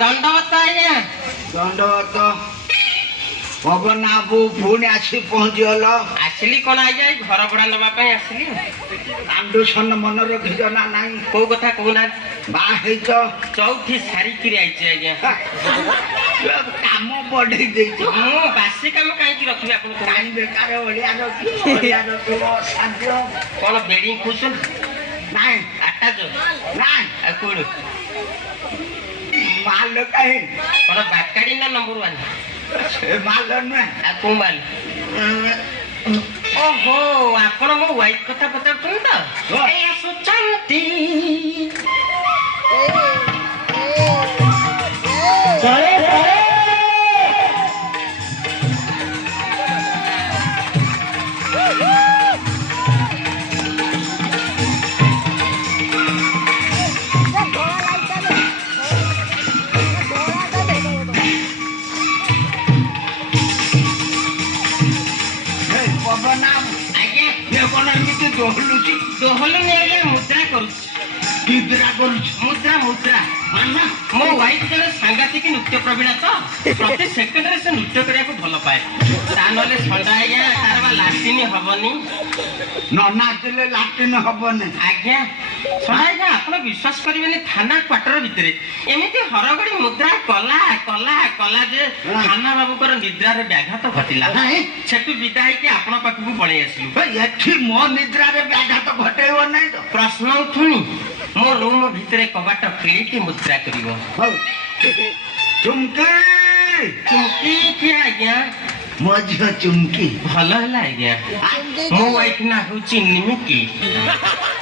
दंडवत आज्ञा दंडवत पवन बाबू पुणी आसी पहुँचीगल आसली कौन आज्ञा घर भड़ा नवाई आसली कांडुसन मन रखीच ना नाई कौ कथा कहना बाहर चौथी सारिकी आईची आज्ञा काम बढ़े दे बासी कम कहीं रखी कहीं बेकार कौन बेड़ी खुश नाई आटा जो नाई कौन माल कहीं कौन बाकाड़ी ना नंबर 1 माल नुहे कौ माल ओहो आपण मो वाइफ कथा पचार तो ए सोचंती दोहलु नहीं मुद्रा मुद्रा मुद्रा मो वाइफ जन सांगातिक नृत्य प्रवीण तो प्रति सेकेंड से नृत्य करने को भल पाए तानले संडा आज्ञा तार बा लाट्रिन हबनी न नाचले लाट्रिन हबनी आज्ञा संडा आज्ञा आपण विश्वास करिवेनी थाना क्वार्टर भितरे एमिति हरगड़ी मुद्रा कला कला कला जे थाना बाबूकर निद्रा रे व्याघात घटिला सेटु विदाई के आपण पाखु पळै आसिलु एठी मो निद्रा रे व्याघात घटेइबो नै तो प्रश्न उठुनी मो रूम भितरे कबाट खिड़की मुद्रा करिवो चुमकी चुमकी के आज्ञा मो झियो चुमकी भल हला आज्ञा मो वाइफ ना होची निमकी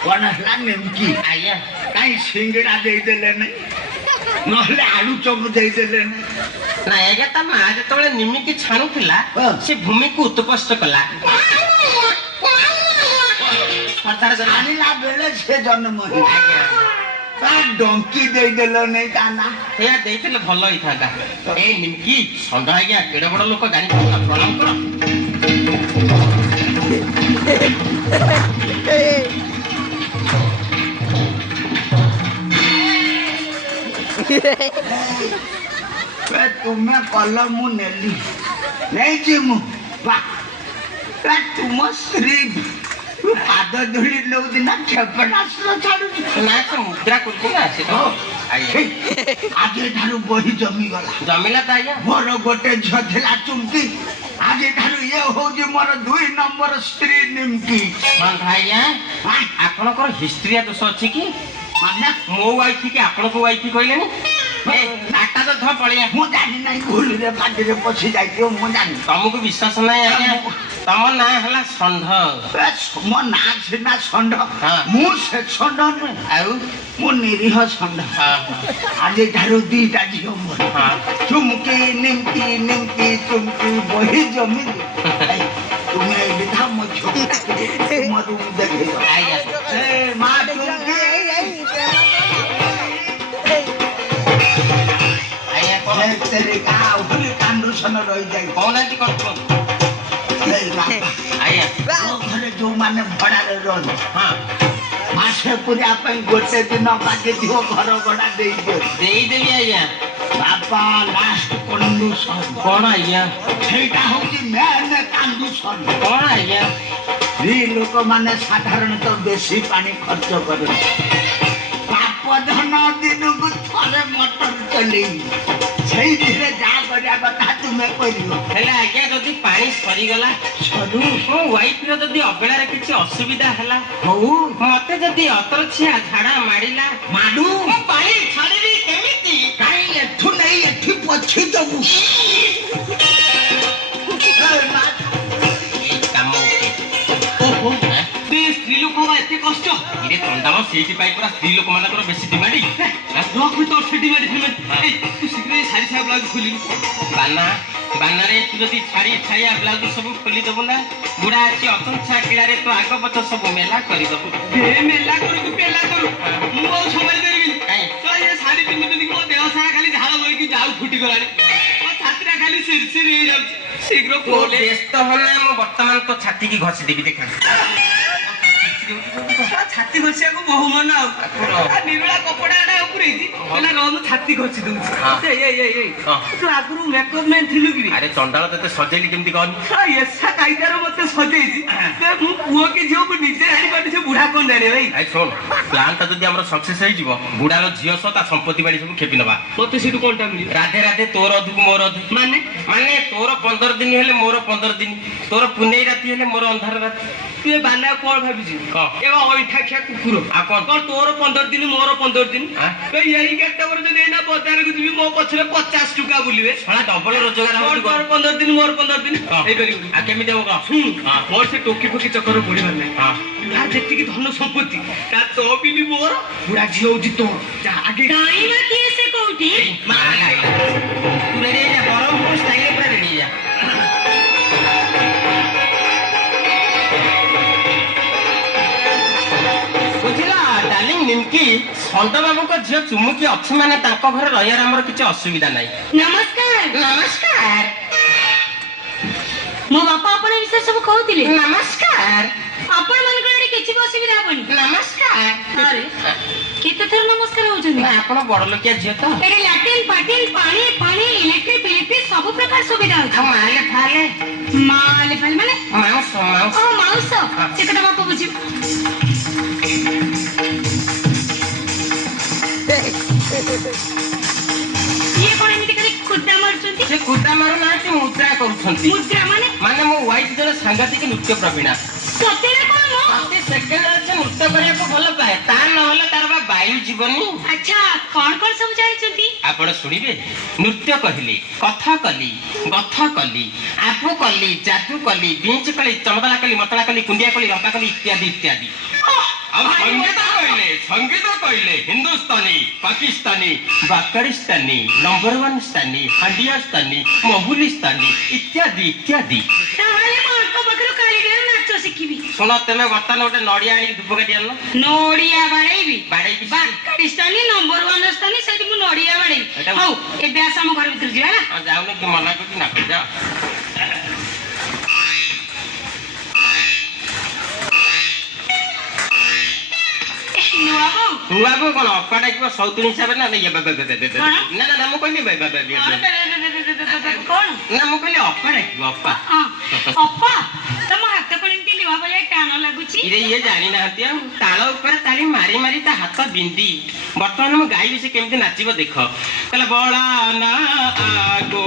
कोन हला निमकी आज्ञा काई सिंगड़ा दे देले नै नहले आलू चप दे देले नै ना आज्ञा ता मा जतबे निमकी छाणुथिला से भूमि को उत्पष्ट कला आनिला बेले से जन्म ता डंकी दे देलो नै दाना या देथिले भलो ही थाका ए निमकी संडा आज्ञा केडे बड़ लोक गानी प्रणाम कर तुम्हें कल मु नेली नहीं जी मु तुम स्त्री पाद धूली नौ दिन क्षेपणास्त्र छाड़ू ना से मुद्रा करके ना से तो आज ठारू बही जमी गला जमिला त आया मोर गोटे झ थिला चुमकी आज ठारू ये हो जे मोर 2 नंबर स्त्री निमकी मन भाईया आपण को हिस्ट्री दोष अछि की माने मो वाइफ की आपण को वाइफ कहलेनी ए नाटा तो ध पळिया मु जानि नै भूल रे पाटी रे पछी जाई दियो मु जानि तुमको विश्वास नै आया तम ना हला संध मो ना सिना संध मु से संध न आउ मु निरीह संध आज धारू दीटा जियो मो चुमकी निमकी निमकी चुमकी बही जमी तुम्हें विधा मो छोटा तुम रूम देखे आया ए मा चुमकी तेरे गाँव कांडुसन रही जाए कौन आदि करतो आया घरे जो माने भड़ा रे रन हां मासे पूरा पई गोटे दिन बागे दियो घर भड़ा देई देली आया बापा लास्ट कांडुसन कोन आया सेटा होची मैन कांडुसन कोन आया री लोक माने साधारणतः बेसी पानी खर्च करे पाप धन दिन को थरे मोटर चली सही धीरे जा करिया कथा तुमे करियो हेला आज्ञा जदी पानी सरी गला सरू ओ वाइफ रो जदी अबेला रे किछि असुविधा हला हो मते जदी अतरछिया झाडा माडिला माडू ओ पानी छाडीबी केमिति काई एठु नै एठि पछि दबु ओहो ते स्त्री लोक एते कष्ट इरे तंदाम सेठी पाई पूरा स्त्री लोक मानकर बेसी डिमांड रख तो से डिमांड फिल्म तू शीघ्र सारी सारी ब्लाउज खोली बाना बाना रे तू जदी सारी छाया ब्लाउज सब खोली दबो ना बुढ़ा अछि अतंछा किला रे तो आग पछ सब मेला करी दबो ए मेला करू तू पेला करू मु आ संभाल करबी काई तो ये सारी पिन दिन को देह सारा खाली झाड़ होई कि जाऊ फुटी गलानी ओ छात्रा खाली सिरसिर हे जाउ शीघ्र कोले व्यस्त होना मु वर्तमान तो छाती की घसी देबी देखा छाती घसिया को बहु मन आ निरुला कपड़ा आडा ऊपर हिती एला ମୁଁ ଛାତି ଘଷି ଦଉଛି। ହଁ। ହଁ। ତୁ ଆଗରୁ ମେକଅପ୍ ମ୍ୟାନ୍ ଥିଲୁ କି? ଆରେ ଚଣ୍ଡାଳ ତତେ ସଜେଇଲି କେମିତି କହନି? ଏସା କାଇଦାର ମତେ ସଜେଇଛି ମୁଁ ପୁଅ କି ଝିଅ ମୁଁ ନିଜେ ଜାଣିପାରୁନି ସେ ବୁଢା କଣ ଜାଣେ ଭାଇ। ଆଇ ଶୁଣ ପ୍ଲାନ୍ ଟା ଯଦି ଆମର ସକ୍ସେସ୍ ହେଇଯିବ ବୁଢାର ଝିଅ ସହ ତା ସମ୍ପତ୍ତି ବାଡି ସବୁ ଖେପି ନବା। ମତେ ସେଠୁ କଣଟା ମିଳିବ? ରାଧେ ରାଧେ ତୋର ଅଧକୁ ମୋର ଅଧେ। ମାନେ ମାନେ ତୋର 15 ଦିନ ହେଲେ ମୋର 15 ଦିନ, ତୋର ପୁନେଇ ରାତି ହେଲେ ମୋର ଅନ୍ଧାର ରାତି। ତୁ ଏ ବାନା କଣ ଭାବିଛୁ? କଣ? ଏ ଅଇଠା ଖିଆ କୁକୁର। ଆଉ କଣ? କଣ ତୋର 15 ଦିନ ମୋର 15 ଦିନ? ଆଁ? ଏଇ କେତେବେଳେ ଯଦି ଏଇନା ବଜାରକୁ ଯିବି ମୋ ପଛରେ 50 ଟଙ୍କା ବୁଲିବେ। ଶଳା ଡବଲ ରୋଜଗାର ମୋର ହଉଛି। 15 ଦିନ ମୋର 15 ଦିନ ହଁ। ହେଇପାରିବନି। ଆଉ କେମିତି ହବ କହ? ଶୁଣୁ ହଁ। ମୋର ସେ ଟୋକି ଫୋକି ଚକ୍କର ପଡିବାର ନାହିଁ। ହଁ। ବୁଢା ଯେତିକି ଧନ ସମ୍ପତ୍ତି ତା ତବିନି ମୋର, ବୁଢା ଝିଅ ହଉଛି ତୋର। ଯା ଆଗେ ଡରିବା କିଏ ସେ କୋଉଠି? ମା ଲାଗିଲା। ତୁ ରେଡି ହେଇଯା, ବରହମପୁର ଷ୍ଟାଇଲରେ ପୁରା ରେଡି ହେଇଯା। ବୁଝିଲ ଡାର୍ଲିଂ ନିମକି, ସନ୍ଦ ବାବୁଙ୍କ ଝିଅ ଚୁମୁକି ଅଛି ମାନେ ତାଙ୍କ ଘରେ ରହିବାର ଆମର କିଛି ଅସୁବିଧା ନାହିଁ। ନମସ୍କାର। ନମସ୍କାର। ମୋ ବାପା ଆପଣ ଏ ବିଷୟରେ ସବୁ କହୁଥିଲେ। ନମସ୍କାର। ଆପଣ ମାନଙ୍କର ଏଠି କିଛି ବି ଅସୁବିଧା ହବନି। ନମସ୍କାର। ଆରେ କେତେ ଥର ନମସ୍କାର ହଉଛନ୍ତି? ନା ଆପଣ ବଡ ଲୋକିଆ ଝିଅ ତ। ଏଠି ଲାଟିନ୍ ଫାଟିନ୍ ପାଣି ପାଣି ଇଲେକ୍ଟ୍ରିକ ଫିଲେକ୍ଟ୍ରିକ ସବୁ ପ୍ରକାର ସୁବିଧା ଆଉ ଅଛି। ମାଲେ ଫାଲେ ମାଲେ ଫାଲେ ମାନେ ମାଉସ ମାଉସ। ଓ ମାଉସ ସେ କଥା ବାପା ବୁଝିବ। ଇଏ କଣ ଏମିତି ଖାଲି ଖୁଦା ମାରୁଛନ୍ତି? ସେ କୁଦା ମାରୁନାହାନ୍ତି, ମୁଦ୍ରା କରୁଛନ୍ତି। ମୁଦ୍ରା ମାନେ ମାନେ ମୋ ୱାଇଫ ଜଣେ ସାଂଘାତିକ ନୃତ୍ୟ ପ୍ରବୀଣା। ସତରେ କଣ ମୋ? ପ୍ରତି ସେକେଣ୍ଡରେ ସେ ନୃତ୍ୟ କରିବାକୁ ଭଲ ପାଏ, ତା ନହେଲେ ତାର ବା ବାୟୁ ଯିବନି। ଆଚ୍ଛା କଣ କଣ ସବୁ ଜାଣିଛନ୍ତି? ଆପଣ ଶୁଣିବେ? ନୃତ୍ୟ କହିଲି, କଥା କଲି, ଗଥା କଲି, ଆପୁ କଲି, ଯାଦୁ କଲି, ବିଞ୍ଚ କଲି, ଚମଦଳା କଲି, ମତଳା କଲି, କୁଣ୍ଡିଆ କଲି, ରମ୍ପା କଲି ଇତ୍ୟାଦି ଇତ୍ୟାଦି। ଆଉ ସଙ୍ଗୀତ କହିଲେ ହିନ୍ଦୁସ୍ତାନୀ, ପାକିସ୍ତାନୀ, ବାକାଡିସ୍ତାନୀ, ନମ୍ବର 1 ସ୍ତାନୀ, ହାଣ୍ଡିଆ ସ୍ତାନୀ, ମହୁଲିସ୍ତାନୀ ଇତ୍ୟାଦି ଇତ୍ୟାଦି। ତାହେଲେ ମୁଁ ଅଳ୍ପ ପାଖରୁ କାଳିଡିର ନାଚ ଶିଖିବି। ଶୁଣ ତେମେ ବର୍ତ୍ତମାନ ଗୋଟେ ନଡିଆ ଆଣିକି ଧୂପ କାଟି ଆଣିଲ। ନଡିଆ ବାଡେଇବି? ବାଡେଇକି ବାକାଡିସ୍ତାନୀ ନମ୍ବର 1 ସ୍ଥାନୀ ସେଇଠି ମୁଁ ନଡିଆ ବାଡେଇବି। ଏଇଟା- ହଉ ଏବେ ଆସ ଆମ ଘର ଭିତରୁ ଯିବା ହେଲା। ଯାଉନ କି ମନା କରୁଛି ନା କରି ଯାଅ। ନୂଆ ବୋଉ ନୂଆ ବୋଉ କଣ ଅପା ଡାକିବ ସଉତୁଣୀ ହିସାବରେ ନା? କଣ? ନା ନା ମୁଁ କହିଲି କଣ? ନା ମୁଁ କହିଲି ଅପା ଡାକିବ ଅପା। ଅପା ତମ ହାତ କଣ ଏମିତି ଲୁହା ଭଳିଆ ଟାଣ ଲାଗୁଛି? ଇଏ ଜାଣିନାହାନ୍ତି ଆଉ ତାଳ ଉପରେ ତାଳି ମାରି ମାରି ତା ହାତ ବିନ୍ଧି। ବର୍ତ୍ତମାନ ମୁଁ ଗାଇବି ସେ କେମିତି ନାଚିବ ଦେଖ। କହିଲା ବଳା ନା ଆଗୋ